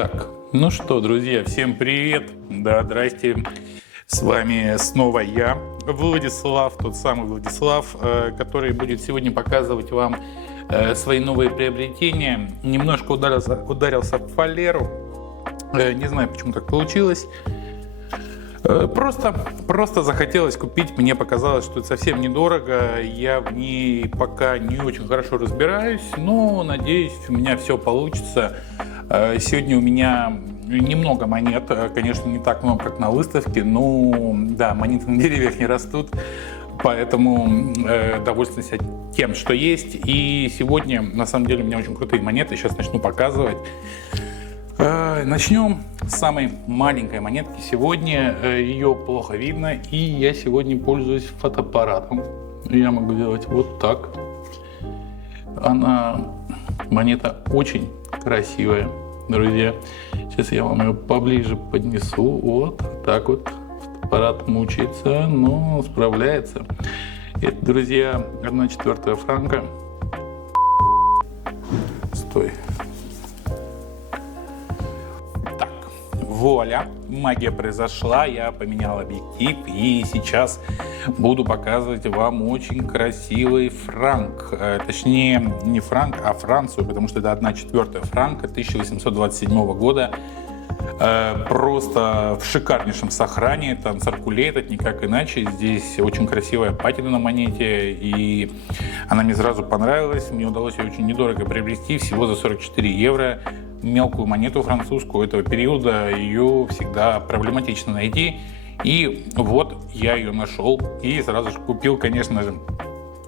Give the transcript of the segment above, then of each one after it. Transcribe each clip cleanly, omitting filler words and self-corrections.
Так, ну что, друзья, всем привет. Да, здрасте. С вами снова я, Владислав, тот самый Владислав, который будет сегодня показывать вам свои новые приобретения. Немножко ударился в фалеру. Не знаю, почему так получилось. Просто захотелось купить, мне показалось, что это совсем недорого, я в ней пока не очень хорошо разбираюсь, но надеюсь, у меня все получится. Сегодня у меня немного монет, конечно, не так много, как на выставке, но да, монеты на деревьях не растут, поэтому довольствуюсь тем, что есть. И сегодня, на самом деле, у меня очень крутые монеты, сейчас начну показывать. Начнем с самой маленькой монетки. Сегодня ее плохо видно, и я сегодня пользуюсь фотоаппаратом. Я могу делать вот так. Монета очень красивая, друзья. Сейчас я вам ее поближе поднесу. Вот так вот. Фотоаппарат мучается, но справляется. Это, друзья, 1/4 франка. Стой. Вуаля, магия произошла, я поменял объектив и сейчас буду показывать вам очень красивый франк. Точнее, не франк, а Францию, потому что это 1/4 франка 1827 года. Просто в шикарнейшем сохранении, там циркулирует, никак иначе. Здесь очень красивая патина на монете, и она мне сразу понравилась. Мне удалось ее очень недорого приобрести, всего за 44 евро. Мелкую монету французскую этого периода, ее всегда проблематично найти. И вот я ее нашел и сразу же купил, конечно же.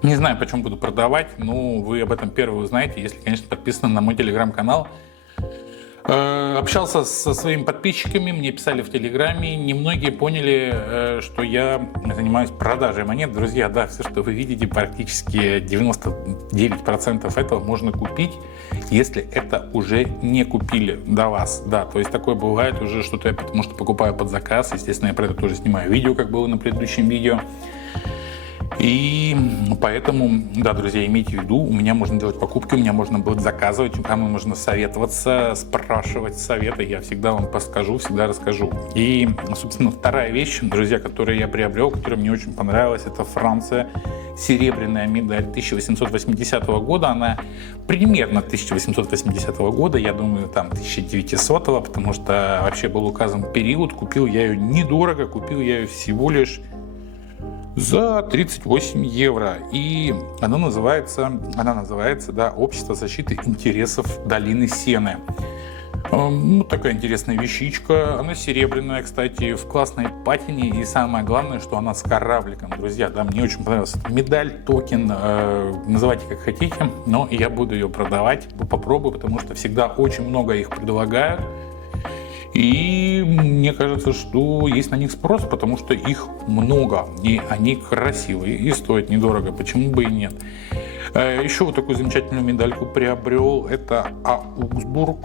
Не знаю, почем буду продавать, но вы об этом первые узнаете, если, конечно, подписаны на мой телеграм-канал. Общался со своими подписчиками, мне писали в Телеграме, немногие поняли, что я занимаюсь продажей монет. Друзья, да, все, что вы видите, практически 99% этого можно купить, если это уже не купили до вас. Да, то есть такое бывает уже, что я потому что покупаю под заказ, естественно, я про это тоже снимаю видео, как было на предыдущем видео. И поэтому, да, друзья, имейте в виду, у меня можно делать покупки, у меня можно будет заказывать, там можно советоваться, спрашивать советы, я всегда вам подскажу, всегда расскажу. И, собственно, вторая вещь, друзья, которую я приобрел, которая мне очень понравилась, это Франция, серебряная медаль 1880 года, она примерно 1880 года, я думаю, там 1900, потому что вообще был указан период, купил я ее недорого, купил я ее всего лишь за 38 евро. И она называется, да, «Общество защиты интересов долины Сены». Ну, такая интересная вещичка. Она серебряная, кстати, в классной патине. И самое главное, что она с корабликом. Друзья, да, мне очень понравилась эта медаль, токен. Называйте как хотите, но я буду ее продавать. Попробую, потому что всегда очень много их предлагают. И мне кажется, что есть на них спрос, потому что их много, и они красивые, и стоят недорого, почему бы и нет. Еще вот такую замечательную медальку приобрел, это Аугсбург,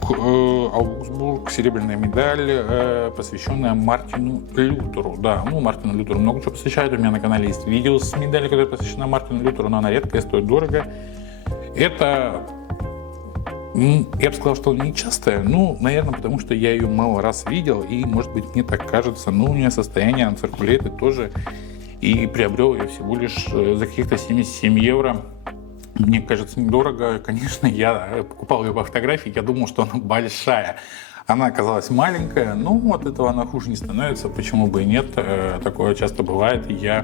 серебряная медаль, посвященная Мартину Лютеру. Да, ну Мартину Лютеру много чего посвящают, у меня на канале есть видео с медалью, которая посвящена Мартину Лютеру, но она редкая, стоит дорого. Это... Я бы сказал, что не частая, ну, наверное, потому что я ее мало раз видел, и, может быть, мне так кажется, но у меня состояние на циркулете тоже, и приобрел ее всего лишь за каких-то 77 евро. Мне кажется, недорого. Конечно, я покупал ее по фотографии, я думал, что она большая. Она оказалась маленькая, но от этого она хуже не становится, почему бы и нет. Такое часто бывает, и я,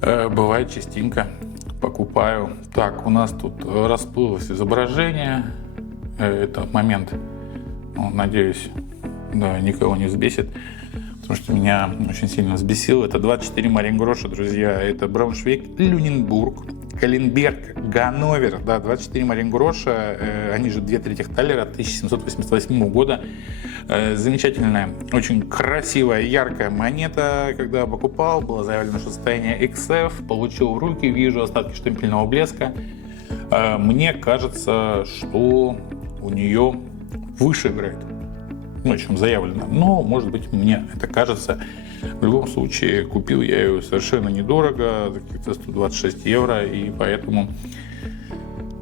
бывает частенько покупаю. Так, у нас тут расплылось изображение. Это момент, надеюсь, да, никого не взбесит, потому что меня очень сильно взбесило. Это 24 Мариенгроша, друзья. Это Брауншвейг, Люненбург, Каленберг, Ганновер. Да, 24 Мариенгроша, они же 2/3 талера 1788 года. Замечательная, очень красивая, яркая монета. Когда покупал, было заявлено, что состояние XF. Получил в руки, вижу остатки штемпельного блеска. Мне кажется, что у нее выше грейд, ну, чем заявлено. Но, может быть, мне это кажется. В любом случае, купил я ее совершенно недорого, за каких-то 126 евро, и поэтому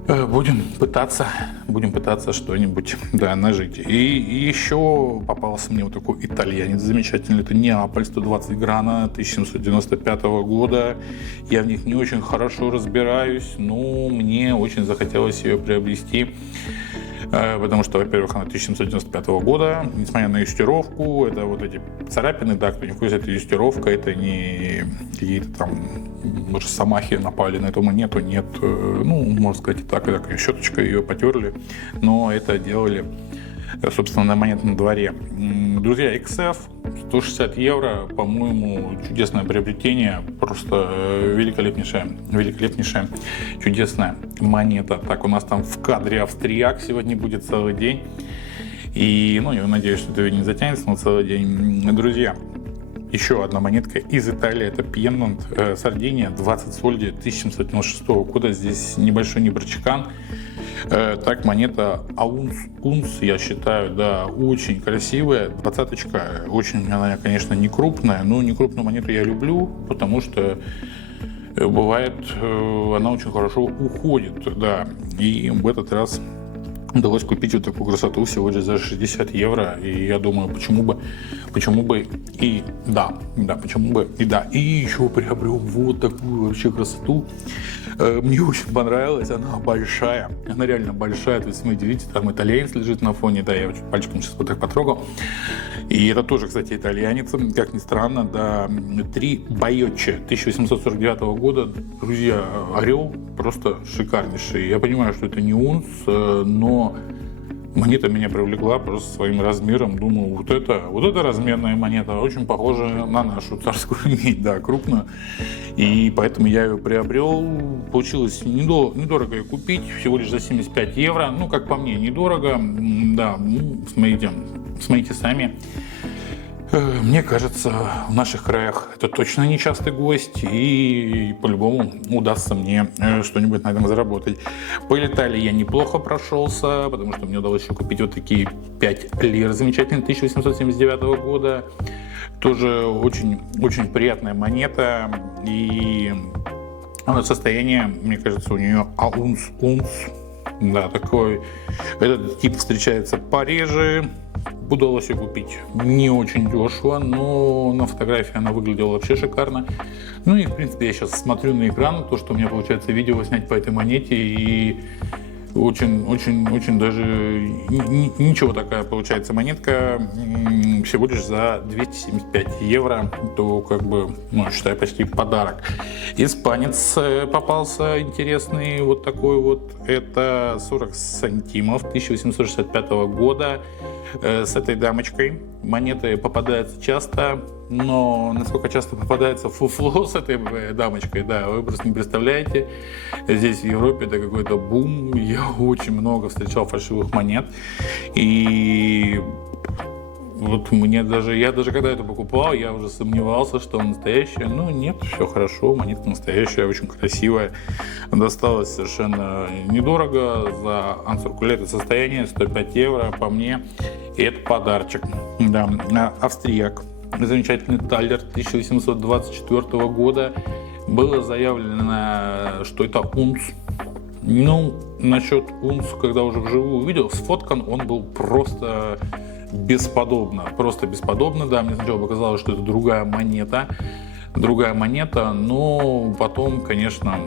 Будем пытаться что-нибудь, да, нажить. И еще попался мне вот такой итальянец замечательный. Это Неаполь, 120 грана 1795 года. Я в них не очень хорошо разбираюсь, но мне очень захотелось ее приобрести. Потому что, во-первых, она 1795 года, несмотря на юстировку, это вот эти царапины, да, кто не в курсе, это юстировка, это не какие-то там росомахи напали на эту монету, нет, ну, можно сказать и так, щеточкой ее потерли, но это делали, собственно, на монетном дворе. Друзья, XF, 160 евро, по-моему, чудесное приобретение, просто великолепнейшая, чудесная монета. Так, у нас там в кадре австрияк сегодня будет целый день. И, ну, я надеюсь, что это видео не затянется на целый день. Друзья, еще одна монетка из Италии, это Пьемонт, Сардиния, 20 сольди 1796 года. Здесь небольшой небрачкан. Так, монета унс, я считаю, да, очень красивая. 20-очка, очень она, конечно, не крупная, но не крупную монету я люблю, потому что бывает, она очень хорошо уходит, да. И в этот раз удалось купить вот такую красоту всего лишь за 60 евро. И я думаю, почему бы и да. И еще приобрел вот такую вообще красоту. Мне очень понравилась, она большая, она реально большая. То есть, смотрите, видите, там итальянец лежит на фоне, да, я пальчиком сейчас вот так потрогал. И это тоже, кстати, итальянец, как ни странно, да, 3 Байоччи 1849 года. Друзья, орел просто шикарнейший. Я понимаю, что это не унс, но монета меня привлекла просто своим размером. Думаю, вот это размерная монета, очень похожа на нашу царскую медь, да, крупную. И поэтому я ее приобрел. Получилось недорого ее купить, всего лишь за 75 евро. Ну, как по мне, недорого. Да, ну, смотрите сами. Мне кажется, в наших краях это точно не частый гость, и по-любому удастся мне что-нибудь на этом заработать. По Италии я неплохо прошелся, потому что мне удалось еще купить вот такие 5 лир замечательные 1879 года. Тоже очень, очень приятная монета, и состояние, мне кажется, у нее унс. Да, такой. Этот тип встречается пореже. Удалось ее купить не очень дешево, но на фотографии она выглядела вообще шикарно. Ну и, в принципе, я сейчас смотрю на экран, то, что у меня получается видео снять по этой монете, и очень даже ничего такая получается монетка, всего лишь за 275 евро, то как бы, ну, считай, почти подарок. Испанец попался интересный, вот такой вот, это 40 сантимов 1865 года. С этой дамочкой. Монеты попадаются часто, но насколько часто попадается фуфло с этой дамочкой, да, вы просто не представляете. Здесь в Европе это какой-то бум. Я очень много встречал фальшивых монет. И вот я даже когда это покупал, я уже сомневался, что она настоящая. Ну, нет, все хорошо, монетка настоящая, очень красивая. Досталась совершенно недорого за uncirculated состояние, 105 евро по мне. И это подарочек. Да, австрияк. Замечательный талер 1824 года. Было заявлено, что это унс. Ну, насчет унс, когда уже вживую увидел, сфоткан он был просто бесподобно, да, мне сначала показалось, что это другая монета, но потом, конечно,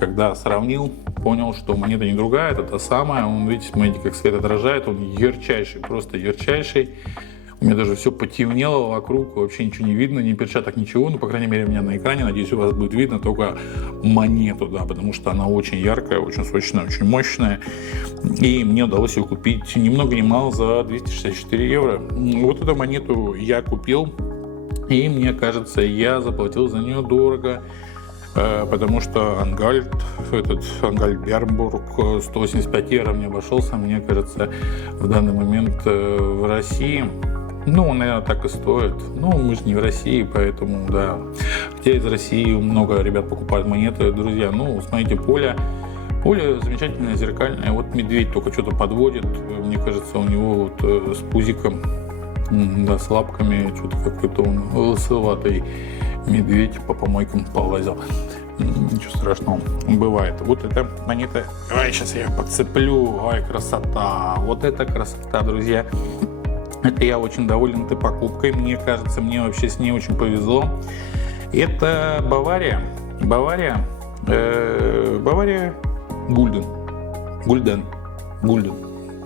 когда сравнил, понял, что монета не другая, это та самая. Он, видите, смотрите, как свет отражает, он ярчайший, просто ярчайший. У меня даже все потемнело вокруг, вообще ничего не видно, ни перчаток, ничего. Ну, по крайней мере, у меня на экране, надеюсь, у вас будет видно только монету, да, потому что она очень яркая, очень сочная, очень мощная. И мне удалось ее купить ни много ни мало за 264 евро. Вот эту монету я купил, и мне кажется, я заплатил за нее дорого. Потому что Ангальд Бернбург 185 евро мне обошелся, мне кажется, в данный момент в России. Ну, наверное, так и стоит. Ну, мы же не в России, поэтому, да. Хотя из России много ребят покупают монеты. Друзья, ну, смотрите, поле замечательное, зеркальное. Вот медведь только что-то подводит. Мне кажется, у него вот с пузиком, да, с лапками, что-то какой-то он лысоватый медведь по помойкам полазил. Ничего страшного, бывает. Вот эта монета. Ай, сейчас я подцеплю. Ай, красота. Вот это красота, друзья. Это я очень доволен этой покупкой. Мне кажется, мне вообще с ней очень повезло. Это Бавария. Бавария Гульден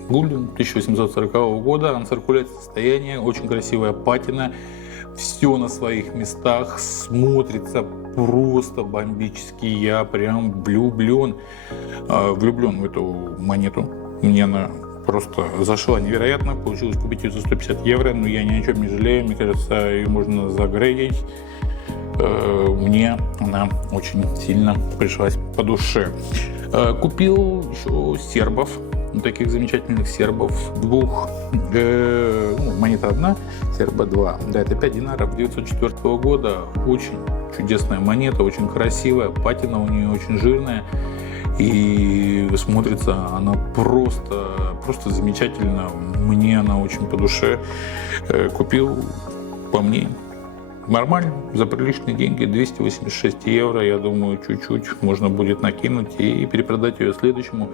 1840 года. Он циркуляция состояния. Очень красивая патина. Все на своих местах. Смотрится просто бомбически. Я прям влюблен в эту монету. Мне она просто зашла невероятно. Получилось купить ее за 150 евро. Но я ни о чем не жалею. Мне кажется, ее можно загрейдить. Мне она очень сильно пришлась по душе. Купил еще сербов. Таких замечательных сербов. Двух. Монета одна, серба 2. Да, это 5 динаров 1904 года. Очень чудесная монета, очень красивая. Патина у нее очень жирная. И смотрится она просто замечательно. Мне она очень по душе. Купил, по мне, нормально, за приличные деньги, 286 евро. Я думаю, чуть-чуть можно будет накинуть и перепродать ее следующему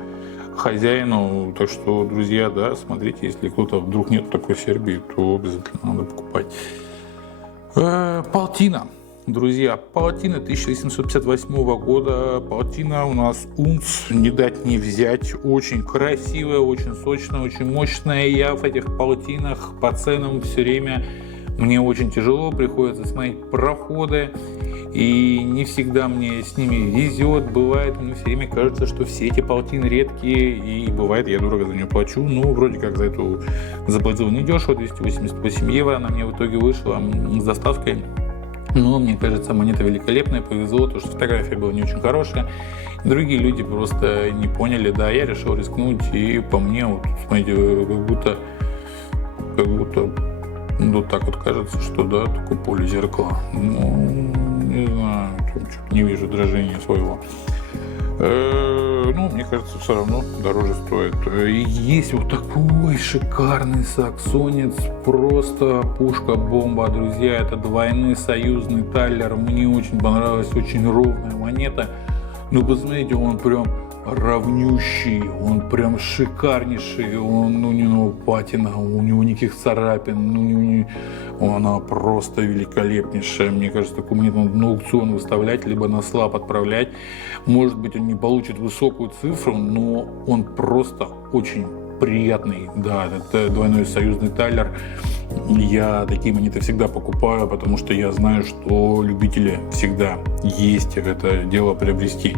хозяину. Так что, друзья, да, смотрите, если кто-то вдруг нет такой Сербии, то обязательно надо покупать. Палтина. Друзья, палатина 1858 года. Палатина у нас унц, не дать не взять. Очень красивая, очень сочная, очень мощная. Я в этих палатинах по ценам все время, мне очень тяжело, приходится смотреть проходы. И не всегда мне с ними везет. Бывает, мне все время кажется, что все эти палатины редкие. И бывает, я дорого за нее плачу. Ну, вроде как за эту заплатил недешево, 288 евро. Она мне в итоге вышла с доставкой. Но мне кажется, монета великолепная, повезло, то что фотография была не очень хорошая. Другие люди просто не поняли, да, я решил рискнуть, и по мне, вот, смотрите, как будто вот так вот кажется, что да, такое поле зеркала. Ну, не знаю, что-то не вижу дрожания своего. Ну, мне кажется, все равно дороже стоит. Есть вот такой шикарный саксонец, просто пушка-бомба, друзья. Это двойной союзный таллер. Мне очень понравилась, очень ровная монета. Ну, посмотрите, он прям равнющий, он прям шикарнейший, у него патина, у него никаких царапин, она просто великолепнейшая. Мне кажется, такую монету надо на аукцион выставлять, либо на слаб отправлять. Может быть, он не получит высокую цифру, но он просто очень приятный. Да, это двойной союзный таллер. Я такие монеты всегда покупаю, потому что я знаю, что любители всегда есть это дело приобрести.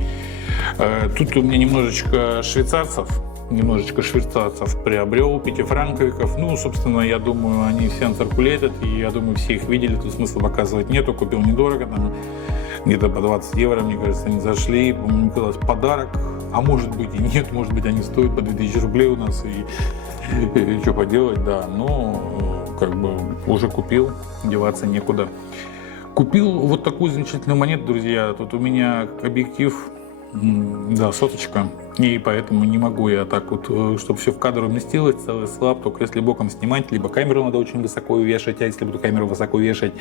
Тут у меня немножечко швейцарцев приобрел, пятифранковиков. Ну, собственно, я думаю, они все циркулятят, и я думаю, все их видели, тут смысла показывать нету. Купил недорого, там где-то по 20 евро, мне кажется, они зашли. Мне казалось, подарок, а может быть и нет, может быть, они стоят по 2000 рублей у нас, и что поделать, да. Но как бы уже купил, деваться некуда. Купил вот такую замечательную монету, друзья. Тут у меня объектив, да, соточка, и поэтому не могу я так вот, чтобы все в кадр уместилось, целый слаб, только если боком снимать, либо камеру надо очень высоко вешать, а если буду камеру высоко вешать,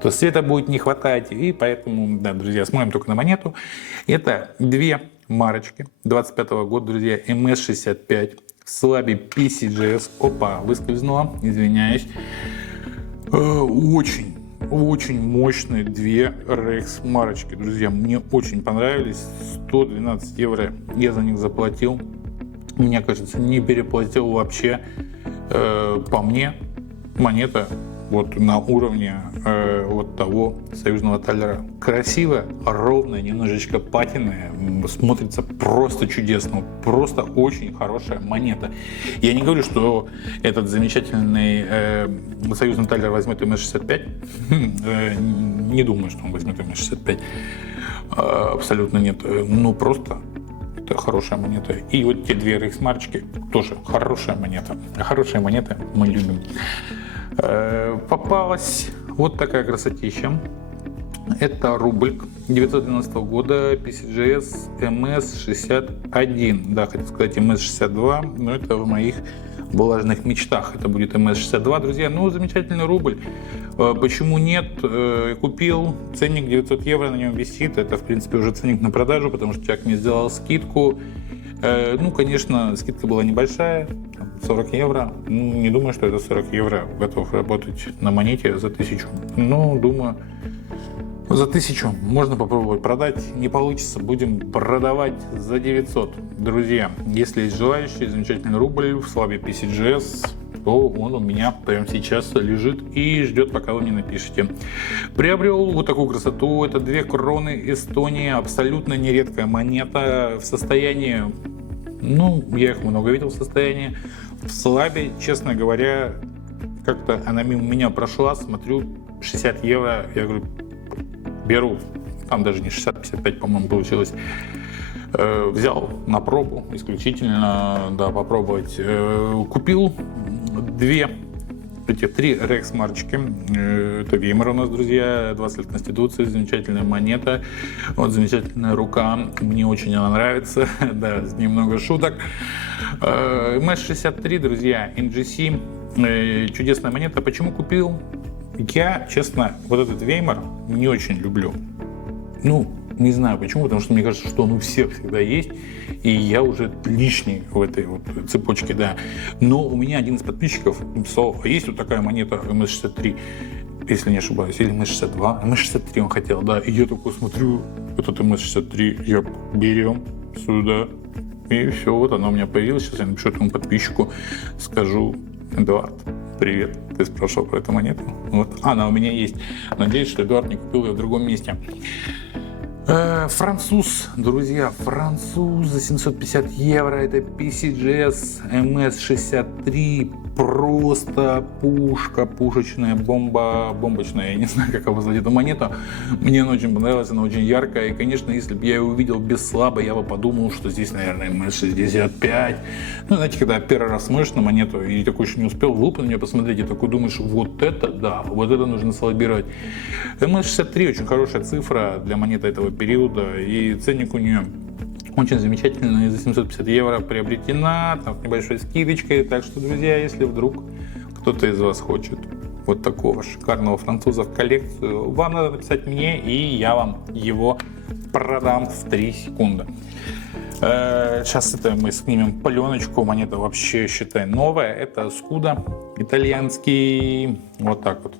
то света будет не хватать, и поэтому, да, друзья, смотрим только на монету. Это две марочки 25 года, друзья, MS65, в слабе PCGS, опа, выскользнула, извиняюсь, очень мощные две Рекс марочки, друзья. Мне очень понравились. 112 евро я за них заплатил. Мне кажется, не переплатил вообще. По мне, монета вот на уровне вот того союзного таллера. Красивая, ровная, немножечко патинная. Смотрится просто чудесно. Просто очень хорошая монета. Я не говорю, что этот замечательный союзный таллер возьмет МС-65. Не думаю, что он возьмет МС-65. Абсолютно нет. Ну, просто это хорошая монета. И вот те две рейхсмарочки тоже хорошая монета. Хорошие монеты мы любим. Попалась вот такая красотища. Это рубль 912 года, PCGS MS61. Да, хотел сказать MS62, но это в моих влажных мечтах это будет МС-62, друзья. Ну, замечательный рубль. Почему нет? Купил, ценник 900 евро на нем висит. Это, в принципе, уже ценник на продажу, потому что человек мне сделал скидку. Ну, конечно, скидка была небольшая, 40 евро. Ну, не думаю, что это 40 евро готов работать на монете за 1000. Ну, думаю, за 1000 можно попробовать продать. Не получится, будем продавать за 900. Друзья, если есть желающие, замечательный рубль в слабе PCGS, то он у меня прямо сейчас лежит и ждет, пока вы мне напишите. Приобрел вот такую красоту. Это 2 кроны Эстонии. Абсолютно нередкая монета в состоянии, ну, я их много видел в состоянии. В слабе, честно говоря, как-то она мимо меня прошла. Смотрю, 60 евро. Я говорю, беру. Там даже не 60, 55, по-моему, получилось. Взял на пробу, исключительно, да, попробовать. Купил 3 рекс-марочки. Это Веймар у нас, друзья, 20 лет Конституции, замечательная монета. Вот замечательная рука, мне очень она нравится, да, немного шуток. МС-63, друзья, NGC, чудесная монета. Почему купил? Я, честно, вот этот Веймар не очень люблю. Ну, не знаю почему, потому что мне кажется, что он у всех всегда есть, и я уже лишний в этой вот цепочке, да. Но у меня один из подписчиков написал, а есть вот такая монета МС-63, если не ошибаюсь, или МС-62, МС-63 он хотел, да. И я такой смотрю, этот МС-63, я берем сюда, и все, вот она у меня появилась. Сейчас я напишу этому подписчику, скажу, Эдуард, привет, ты спрашивал про эту монету? Вот, она у меня есть. Надеюсь, что Эдуард не купил ее в другом месте. Француз, друзья, француз за 750 евро, это PCGS MS63, просто пушка, пушечная, бомбочная, я не знаю, как обозвать эту монету, мне она очень понравилась, она очень яркая, и, конечно, если бы я ее увидел без слабо, я бы подумал, что здесь, наверное, MS65, ну, знаете, когда первый раз смотришь на монету, и такой еще не успел в лупу на нее посмотреть, и такой думаешь, вот это, да, вот это нужно слабировать. MS63 очень хорошая цифра для монеты этого периода, и ценник у нее очень замечательный, за 750 евро приобретена, там с небольшой скидочкой, так что, друзья, если вдруг кто-то из вас хочет вот такого шикарного француза в коллекцию, вам надо написать мне, и я вам его продам в 3 секунды. Сейчас это мы снимем пленочку, монета вообще, считай, новая, это Скуда, итальянский, вот так вот.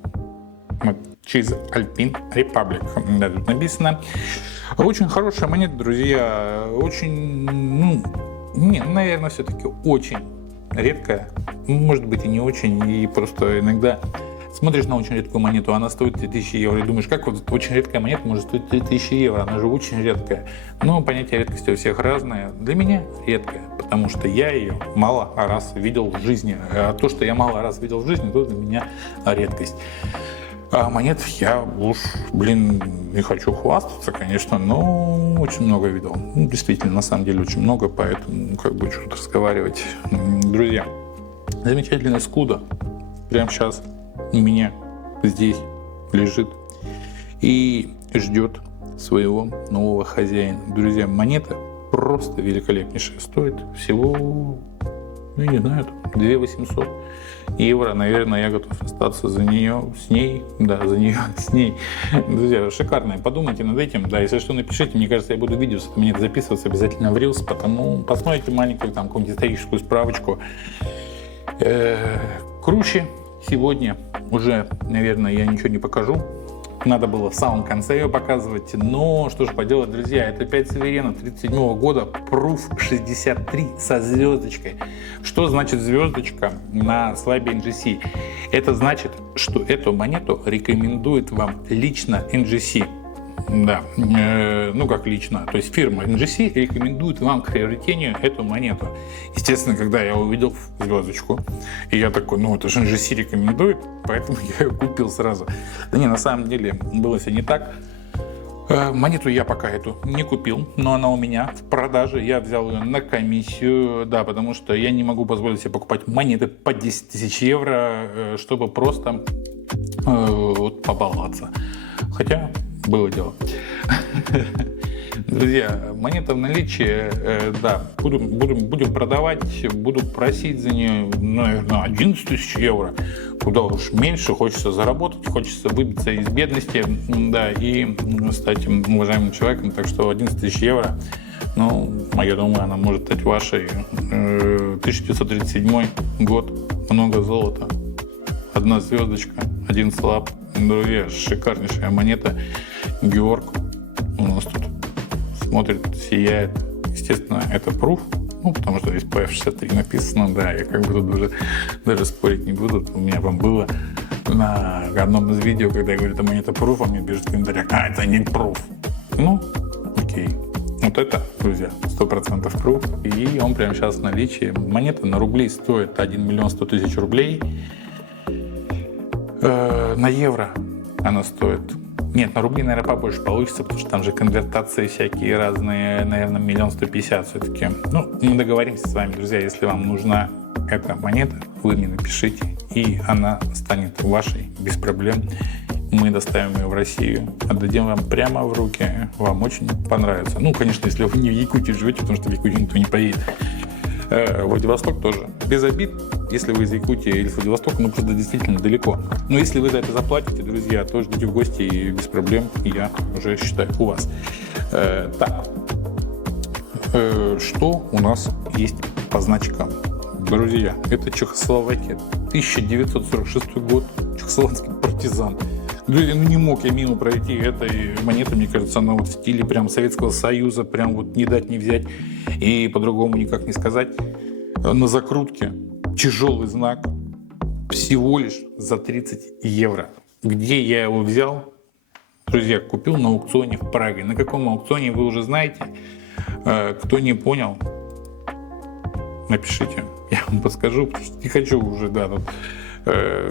Через Alpine Republic, да, тут написано. Очень хорошая монета, друзья, очень, ну, наверное, все-таки очень редкая, может быть и не очень, и просто иногда смотришь на очень редкую монету, она стоит 3000 евро, и думаешь, как вот очень редкая монета может стоить 3000 евро, она же очень редкая. Но понятие редкости у всех разное, для меня редкая, потому что я ее мало раз видел в жизни, а то, что я мало раз видел в жизни, то для меня редкость. А монет я уж, не хочу хвастаться, конечно, но очень много видел. Ну, действительно, на самом деле очень много, поэтому как бы что-то разговаривать. Друзья, замечательная Скуда прямо сейчас у меня здесь лежит и ждет своего нового хозяина. Друзья, монета просто великолепнейшая. Стоит всего, ну, не знаю, 2800 евро, наверное, я готов остаться за нее, с ней, да, за нее, с ней. Друзья, шикарная, подумайте над этим, да, если что, напишите, мне кажется, я буду видео с этого записываться обязательно в Reels, потому посмотрите маленькую там какую-нибудь историческую справочку. Круче сегодня уже, наверное, я ничего не покажу. Надо было в самом конце ее показывать, но что же поделать, друзья, это 5 суверенов 1937 года, Proof 63 со звездочкой. Что значит звездочка на слабе NGC? Это значит, что эту монету рекомендует вам лично NGC. Да, ну как лично, то есть фирма NGC рекомендует вам к приобретению эту монету. Естественно, когда я увидел звездочку, и я такой, ну это же NGC рекомендует, поэтому я ее купил сразу. Да не, на самом деле было все не так. Монету я пока эту не купил, но она у меня в продаже, я взял ее на комиссию, да, потому что я не могу позволить себе покупать монеты по 10 тысяч евро, чтобы просто вот побаловаться. Хотя было дело. Друзья, монета в наличии, да, будем продавать, буду просить за нее, наверное, 11 тысяч евро. Куда уж меньше, хочется заработать, хочется выбиться из бедности, да, и стать уважаемым человеком. Так что 11 тысяч евро, ну, я думаю, она может стать вашей. 1937 год, много золота, 1 звездочка, 11 лап. Друзья, шикарнейшая монета. Георг у нас тут смотрит, сияет. Естественно, это пруф, ну, потому что здесь PF63 написано, да, я как бы тут даже спорить не буду. У меня вам было на одном из видео, когда я говорю, это монета пруф, а мне пишут в комментариях, это не пруф. Ну, окей. Вот это, друзья, 100% пруф, и он прямо сейчас в наличии. Монета на рубли стоит 1 миллион 100 тысяч рублей. На евро она стоит... Нет, на рубли, наверное, побольше получится, потому что там же конвертации всякие разные, наверное, 1 150 000 все-таки. Ну, мы договоримся с вами, друзья, если вам нужна эта монета, вы мне напишите, и она станет вашей без проблем. Мы доставим ее в Россию, отдадим вам прямо в руки, вам очень понравится. Ну, конечно, если вы не в Якутии живете, потому что в Якутию никто не поедет. Владивосток тоже. Без обид, если вы из Якутии или с Владивостока, ну просто действительно далеко. Но если вы за это заплатите, друзья, то ждите в гости и без проблем, я уже считаю у вас. Так, что у нас есть по значкам? Друзья, это Чехословакия, 1946 год, чехословацкий партизан. Друзья, ну не мог я мимо пройти этой монеты, мне кажется, она вот в стиле прям Советского Союза, прям вот не дать не взять и по-другому никак не сказать. На закрутке тяжелый знак всего лишь за 30 евро. Где я его взял? Друзья, купил на аукционе в Праге. На каком аукционе, вы уже знаете. Кто не понял, напишите, я вам подскажу, потому что не хочу уже, да, тут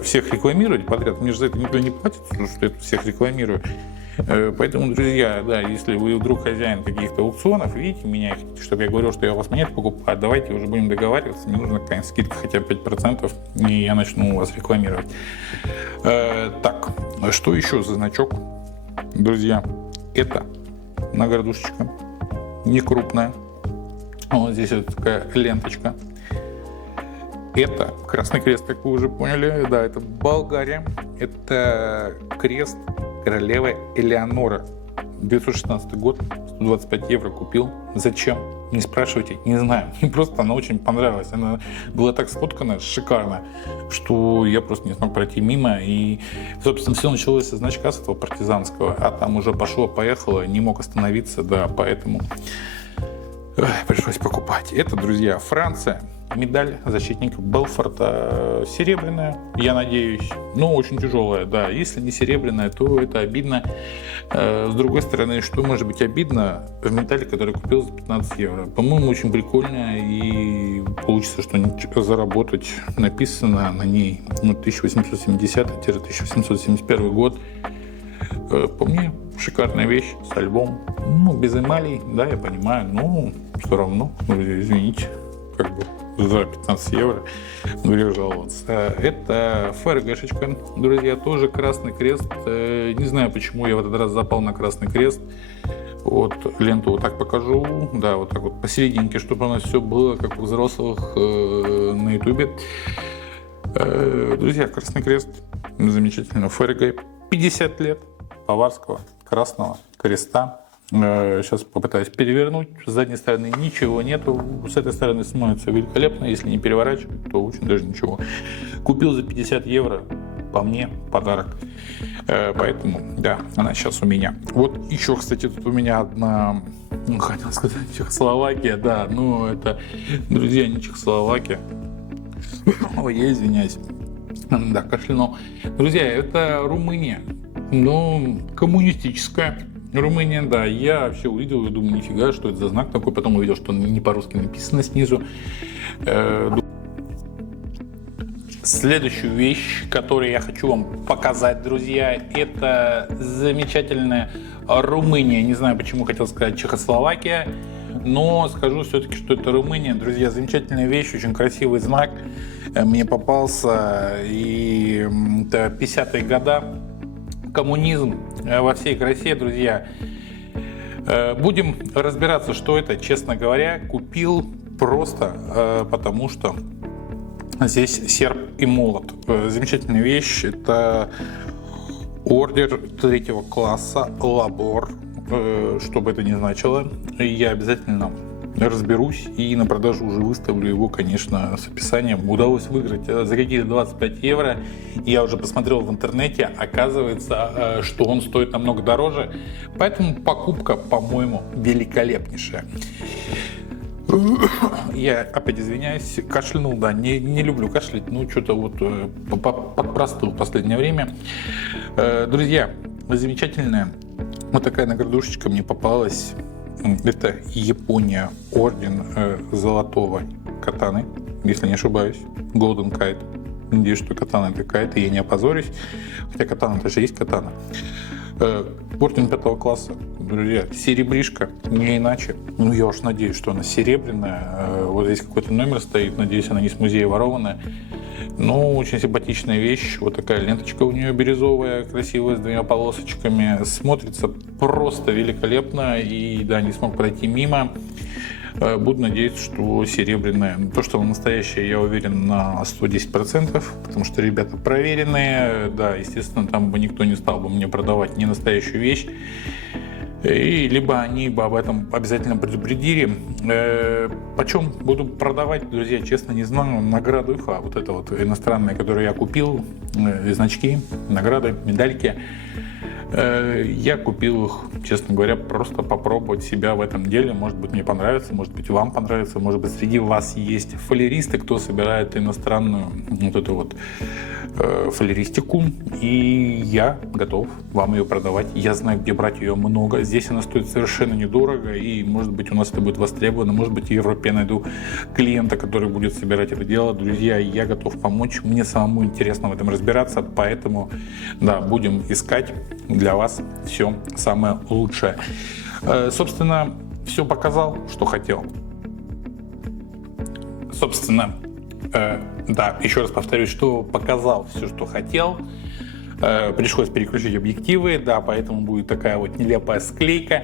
всех рекламировать подряд. Мне же за это никто не платит, потому что я всех рекламирую. Поэтому, друзья, да, если вы вдруг хозяин каких-то аукционов, видите меня, чтобы я говорил, что я у вас монеты покупаю, давайте уже будем договариваться, мне нужна какая-нибудь скидка хотя бы 5%, и я начну у вас рекламировать. Так, что еще за значок? Друзья, это наградушечка, не крупная, вот здесь вот такая ленточка. Это Красный Крест, как вы уже поняли, да, это Болгария, это крест королевы Элеоноры. 1916 год, 125 евро купил. Зачем? Не спрашивайте, не знаю. Мне просто она очень понравилась. Она была так сфоткана, шикарно, что я просто не смог пройти мимо. И, собственно, все началось со значка с этого партизанского, а там уже пошло-поехало, не мог остановиться, да, поэтому пришлось покупать. Это, друзья, Франция. Медаль защитника Белфорта серебряная, я надеюсь, но очень тяжелая, да. Если не серебряная, то это обидно. С другой стороны, что может быть обидно в медали, который купил за 15 евро? По-моему, очень прикольно, и получится что-нибудь заработать. Написано на ней 1870-1871 год. По мне, шикарная вещь с альбом. Ну, без эмалей, да, я понимаю, но все равно, извините, как бы за 15 евро грех жаловаться. Это ФРГшечка, друзья, тоже Красный Крест. Не знаю, почему я в этот раз запал на Красный Крест. Вот ленту вот так покажу, да, вот так вот посерединке, чтобы у нас все было как у взрослых на ютубе. Друзья, Красный Крест, замечательно. ФРГ, 50 лет Баварского Красного Креста. Сейчас попытаюсь перевернуть. С задней стороны ничего нету. С этой стороны смотрится великолепно. Если не переворачивать, то очень даже ничего. Купил за 50 евро. По мне подарок. Поэтому, да, она сейчас у меня. Вот еще, кстати, тут у меня одна, хотел сказать, Чехословакия. Да, ну это, друзья, не Чехословакия. Ой, я извиняюсь. Да, кашлянул. Друзья, это Румыния. Ну, коммунистическая Румыния, да. Я вообще увидел и думаю, нифига, что это за знак такой. Потом увидел, что не по-русски написано снизу. Следующую вещь, которую я хочу вам показать, друзья, это замечательная Румыния. Не знаю, почему хотел сказать Чехословакия, но скажу все-таки, что это Румыния. Друзья, замечательная вещь, очень красивый знак. Мне попался, и это 50-е годы. Коммунизм во всей красе, друзья. Будем разбираться, что это. Честно говоря, купил просто потому, что здесь серп и молот. Замечательная вещь. Это ордер 3 класса Labor. Что бы это ни значило, я обязательно разберусь и на продажу уже выставлю его, конечно, с описанием. Удалось выиграть, зарядили 25 евро. Я уже посмотрел в интернете, оказывается, что он стоит намного дороже. Поэтому покупка, по-моему, великолепнейшая. Я опять извиняюсь, кашлянул, да, не люблю кашлять, ну что-то вот подпростыл в последнее время. Друзья, замечательная вот такая наградушечка мне попалась. Это Япония, орден золотого катаны, если не ошибаюсь, Golden Kite. Надеюсь, что катана это кайт, и я не опозорюсь. Хотя катана это же есть катана. Орден 5 класса, друзья, серебришка, не иначе. Ну, я уж надеюсь, что она серебряная. Вот здесь какой-то номер стоит, надеюсь, она не с музея ворованная. Ну, очень симпатичная вещь. Вот такая ленточка у нее бирюзовая, красивая, с 2 полосочками. Смотрится просто великолепно. И да, не смог пройти мимо. Буду надеяться, что серебряная. То, что она настоящая, я уверен на 110%, потому что ребята проверенные. Да, естественно, там бы никто не стал бы мне продавать не настоящую вещь. И либо они бы об этом обязательно предупредили. Почем буду продавать, друзья, честно не знаю. Награду их, вот это вот иностранные, которые я купил, значки, награды, медальки. Я купил их, честно говоря, просто попробовать себя в этом деле. Может быть, мне понравится, может быть, вам понравится, может быть, среди вас есть фалеристы, кто собирает иностранную вот эту вот фалеристику, и я готов вам ее продавать. Я знаю, где брать ее много. Здесь она стоит совершенно недорого, и, может быть, у нас это будет востребовано. Может быть, в Европе я найду клиента, который будет собирать это дело. Друзья, я готов помочь. Мне самому интересно в этом разбираться, поэтому, да, будем искать для вас все самое лучшее. Собственно, все показал, что хотел. Собственно, да, еще раз повторюсь, что показал все, что хотел. Пришлось переключить объективы, да, поэтому будет такая вот нелепая склейка,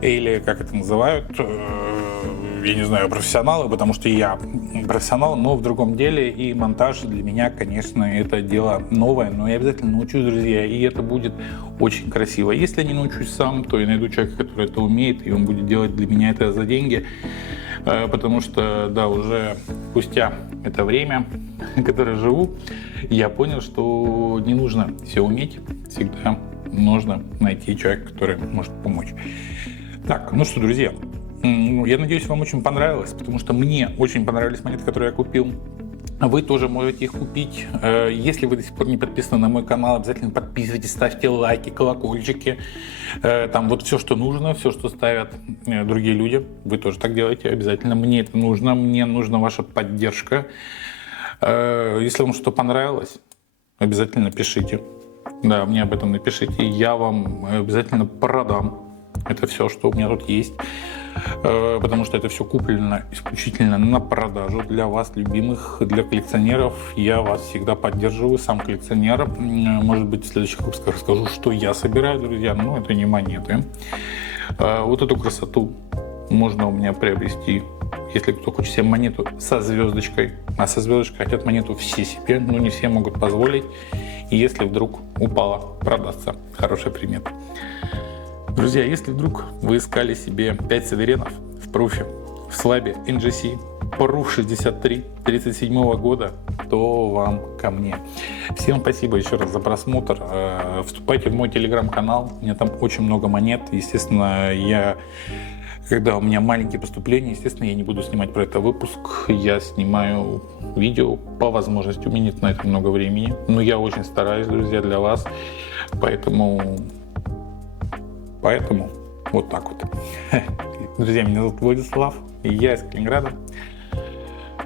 или как это называют, я не знаю, профессионалы, потому что я профессионал, но в другом деле, и монтаж для меня, конечно, это дело новое, но я обязательно научусь, друзья, и это будет очень красиво. Если я не научусь сам, то я найду человека, который это умеет, и он будет делать для меня это за деньги, потому что, да, уже спустя это время, которое живу, я понял, что не нужно все уметь, всегда нужно найти человека, который может помочь. Так, ну что, друзья, я надеюсь, вам очень понравилось, потому что мне очень понравились монеты, которые я купил. Вы тоже можете их купить. Если вы до сих пор не подписаны на мой канал, обязательно подписывайтесь, ставьте лайки, колокольчики. Там вот все, что нужно, все, что ставят другие люди. Вы тоже так делаете обязательно. Мне это нужно, мне нужна ваша поддержка. Если вам что-то понравилось, обязательно пишите. Да, мне об этом напишите, я вам обязательно продам. Это все, что у меня тут есть, потому что это все куплено исключительно на продажу для вас, любимых, для коллекционеров. Я вас всегда поддерживаю, сам коллекционер. Может быть, в следующих выпусках расскажу, что я собираю, друзья, но это не монеты. Вот эту красоту можно у меня приобрести, если кто хочет себе монету со звездочкой. А со звездочкой хотят монету все себе, но не все могут позволить. И если вдруг упала, продастся. Хорошая примета. Друзья, если вдруг вы искали себе 5 суверенов в пруфе, в слабе NGC, пруф 63 37 года, то вам ко мне. Всем спасибо еще раз за просмотр. Вступайте в мой телеграм-канал, у меня там очень много монет. Естественно, когда у меня маленькие поступления, естественно, я не буду снимать про это выпуск. Я снимаю видео по возможности. У меня нет на это много времени. Но я очень стараюсь, друзья, для вас. Поэтому вот так вот. Друзья, меня зовут Владислав, и я из Калининграда.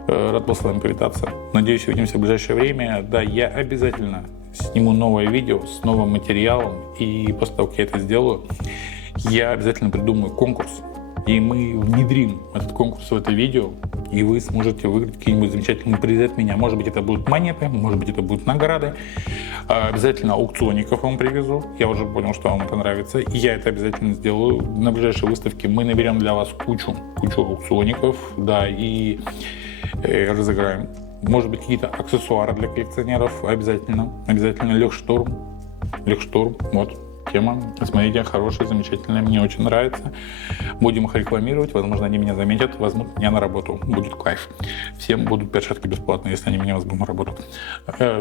Рад был с вами повидаться. Надеюсь, увидимся в ближайшее время. Да, я обязательно сниму новое видео с новым материалом. И после того, как я это сделаю, я обязательно придумаю конкурс. и мы внедрим этот конкурс в это видео, и вы сможете выиграть какие-нибудь замечательные призы от меня. Может быть, это будут монеты, может быть, это будут награды. Обязательно аукциоников вам привезу. Я уже понял, что вам это нравится. И я это обязательно сделаю. На ближайшей выставке мы наберем для вас кучу аукциоников, да, и разыграем. Может быть, какие-то аксессуары для коллекционеров. Обязательно Легшторм. Вот. Тема. Смотрите, хорошая, замечательная, мне очень нравится. Будем их рекламировать, возможно, они меня заметят, возьмут меня на работу. Будет кайф. Всем будут перчатки бесплатно, если они меня возьмут на работу.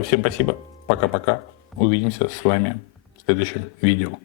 Всем спасибо, пока-пока. Увидимся с вами в следующем видео.